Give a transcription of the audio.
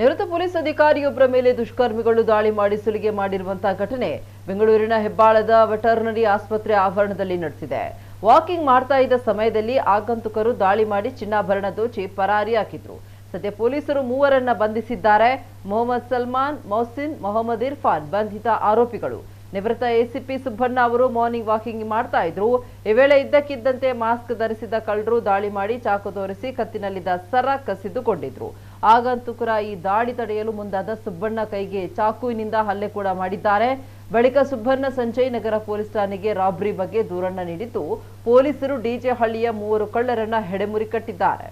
ನಿವೃತ್ತ ಪೊಲೀಸ್ ಅಧಿಕಾರಿಯೊಬ್ಬರ ಮೇಲೆ ದುಷ್ಕರ್ಮಿಗಳು ದಾಳಿ ಮಾಡಿ ಸುಲಿಗೆ ಮಾಡಿರುವಂತಹ ಘಟನೆ ಬೆಂಗಳೂರಿನ ಹೆಬ್ಬಾಳದ ವೆಟರ್ನರಿ ಆಸ್ಪತ್ರೆ ಆವರಣದಲ್ಲಿ ನಡೆದಿದೆ. ವಾಕಿಂಗ್ ಮಾಡ್ತಾ ಇದ್ದ ಸಮಯದಲ್ಲಿ ಆಗಂತುಕರು ದಾಳಿ ಮಾಡಿ ಚಿನ್ನಾಭರಣ ದೋಚಿ ಪರಾರಿಯಾಗಿದ್ರು. ಸದ್ಯ ಪೊಲೀಸರು ಮೂವರನ್ನ ಬಂಧಿಸಿದ್ದಾರೆ. ಮೊಹಮ್ಮದ್ ಸಲ್ಮಾನ್, ಮೊಹಸಿನ್, ಮೊಹಮ್ಮದ್ ಇರ್ಫಾನ್ ಬಂಧಿತ ಆರೋಪಿಗಳು. ನಿವೃತ್ತ ಎಸಿಪಿ ಸುಬ್ಬಣ್ಣ ಅವರು ಮಾರ್ನಿಂಗ್ ವಾಕಿಂಗ್ ಮಾಡ್ತಾ ಇದ್ರು. ಈ ವೇಳೆ ಇದ್ದಕ್ಕಿದ್ದಂತೆ ಮಾಸ್ಕ್ ಧರಿಸಿದ ಕಳ್ಳರು ದಾಳಿ ಮಾಡಿ ಚಾಕು ತೋರಿಸಿ ಕತ್ತಿನಲ್ಲಿದ್ದ ಸರ ಕಸಿದುಕೊಂಡಿದ್ರು. ಆಗಂತುಕರ ಈ ದಾಳಿ ತಡೆಯಲು ಮುಂದಾದ ಸುಬ್ಬಣ್ಣ ಕೈಗೆ ಚಾಕುವಿನಿಂದ ಹಲ್ಲೆ ಕೂಡ ಮಾಡಿದ್ದಾರೆ. ಬಳಿಕ ಸುಬ್ಬಣ್ಣ ಸಂಜಯ್ ನಗರ ಪೊಲೀಸ್ ಠಾಣೆಗೆ ರಾಬ್ರಿ ಬಗ್ಗೆ ದೂರನ್ನ ನೀಡಿದ್ದು, ಪೊಲೀಸರು ಡಿಜೆ ಹಳ್ಳಿಯ 3 ಕಳ್ಳರನ್ನ ಹೆಡೆಮುರಿ ಕಟ್ಟಿದ್ದಾರೆ.